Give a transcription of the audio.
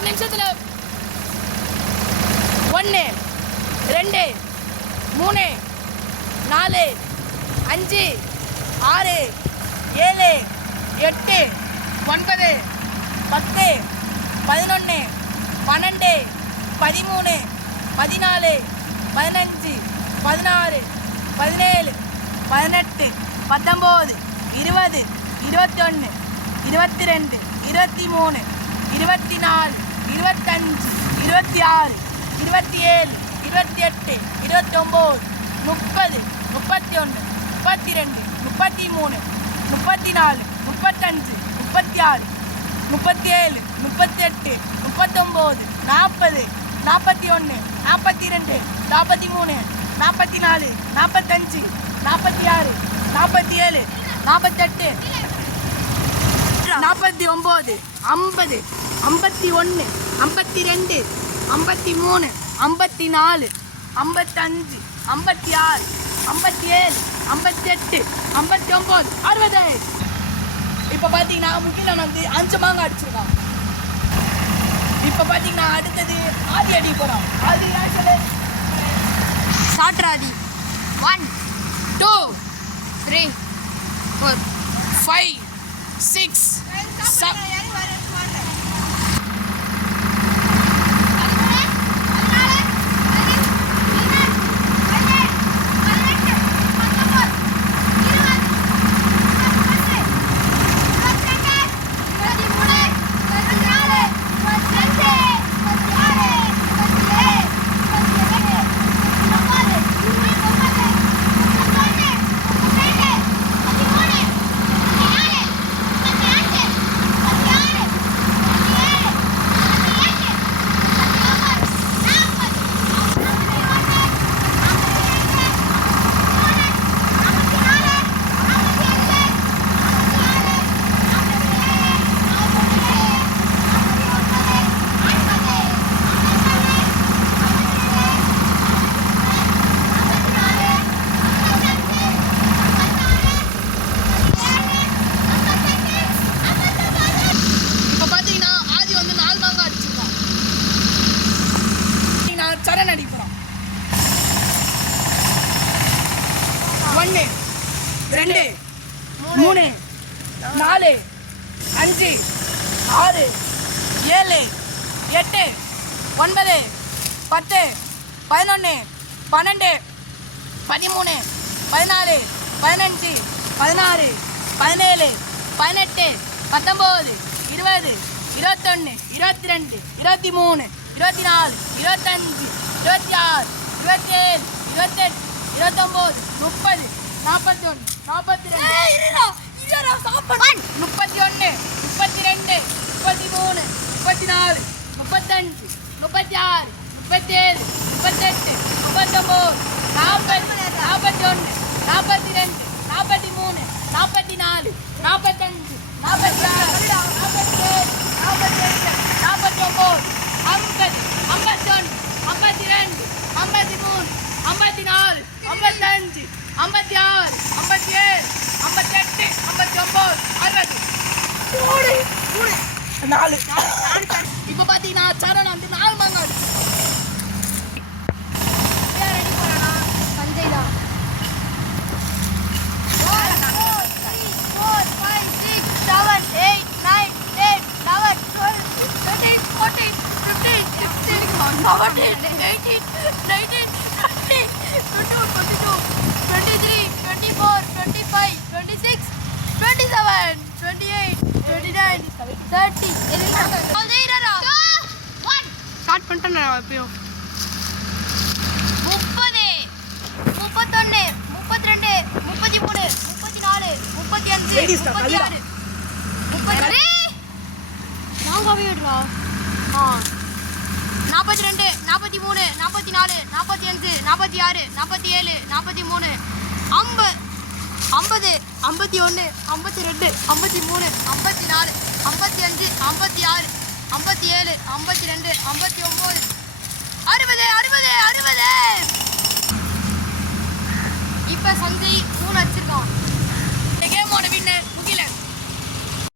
ஒரு நிமிஷத்துல 1 2 3 4 5 6 7 8 9 10 11 12 13 14 15 16 17 18 19 20 21 22 23 24 25 26 27 28 29 30 31 32 33 34 35 36 37 38 39 40 41 42 43 44 45 46 47 48 49 50 51 52 53 54 55 56 57 58 59 60. இப்போ பார்த்தீங்கன்னா முக்கியம் வந்து 5 மாங்காய் அடிச்சிருக்கான். இப்போ பார்த்தீங்கன்னா அடுத்தது ஆதி அடி போகிறோம். ஆதி சொல்லு. சாட்ராதி 1 2 3 4 5 6 7 சரண் அடிக்கிறோம். 1 2 3 4 5 6 7 8 9 10 11 12 13 14 15 16 17 18 19 20 21 22 23 24 25 26 27 28 29 30 41 42 31 32 33 34 35 37 38 39 40 41 42 43 45 46 47 48 49 50 51 52 53 54 55 56 57 58 59 60 4 இப்போ பார்த்தீங்கன்னா சரண் வந்து 4 மாங்காய் ரெடி போறானா சஞ்சய் தான் 1 2 3 4 5 6 7 8 9 10 11 12 13 14 15 16 17 18 19 20 21 22 23 24 25 26 27 28 29 30 ஸ்டார்ட் பண்ணிட்டேன் எப்பயும் 30 31 32 33 34 35 36 நாங்காவே விடுறா 42 43 44 45 46 47 43 50 50 51 52 53 54 55 56 57 52 59 60 60 60. இப்போ சஞ்சய் 3 வச்சிருக்கான்.